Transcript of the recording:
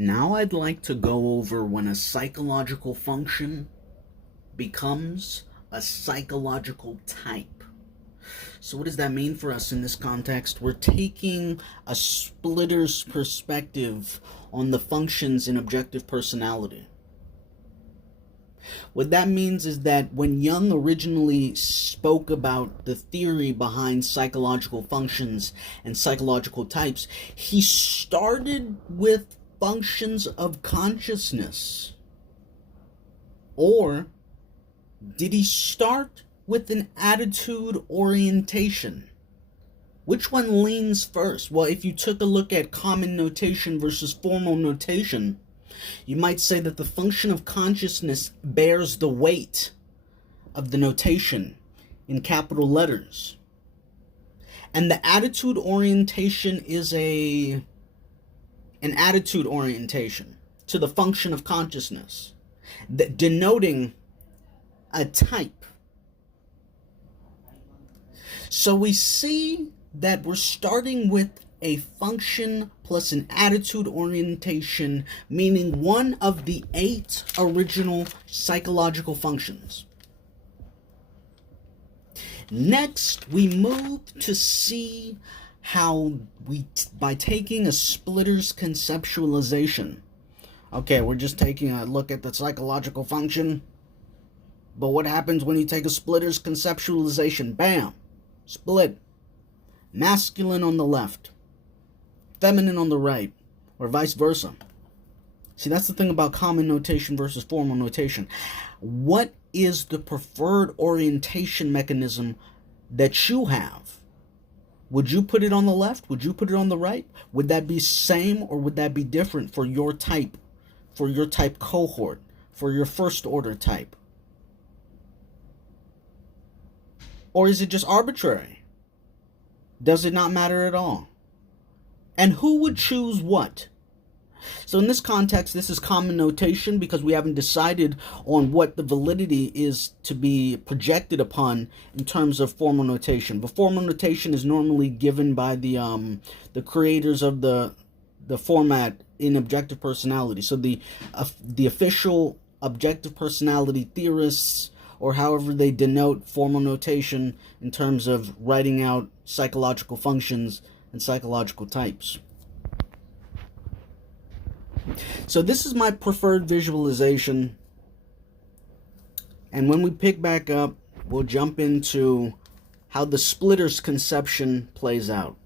Now I'd like to go over when a psychological function becomes a psychological type. So what does that mean for us in this context? We're taking a splitter's perspective on the functions in objective personality. What that means is that when Jung originally spoke about the theory behind psychological functions and psychological types, he started with functions of consciousness. Or did he start with an attitude orientation? Which one leans first? Well, if you took a look at common notation versus formal notation, you might say that the function of consciousness bears the weight of the notation in capital letters. And the attitude orientation is an attitude orientation to the function of consciousness, denoting a type. So we see that we're starting with a function plus an attitude orientation, meaning one of the 8 original psychological functions. Next, we move to see how by taking a splitter's conceptualization. Okay, we're just taking a look at the psychological function, but what happens when you take a splitter's conceptualization? Bam! Split. Masculine on the left, feminine on the right, or vice versa. See, that's the thing about common notation versus formal notation. What is the preferred orientation mechanism that you have? Would you put it on the left? Would you put it on the right? Would that be same or would that be different for your type cohort, for your first order type? Or is it just arbitrary? Does it not matter at all? And who would choose what? So in this context, this is common notation because we haven't decided on what the validity is to be projected upon in terms of formal notation. But formal notation is normally given by the creators of the format in objective personality. So the official objective personality theorists, or however they denote formal notation in terms of writing out psychological functions and psychological types. So this is my preferred visualization. And when we pick back up, we'll jump into how the splitter's conception plays out.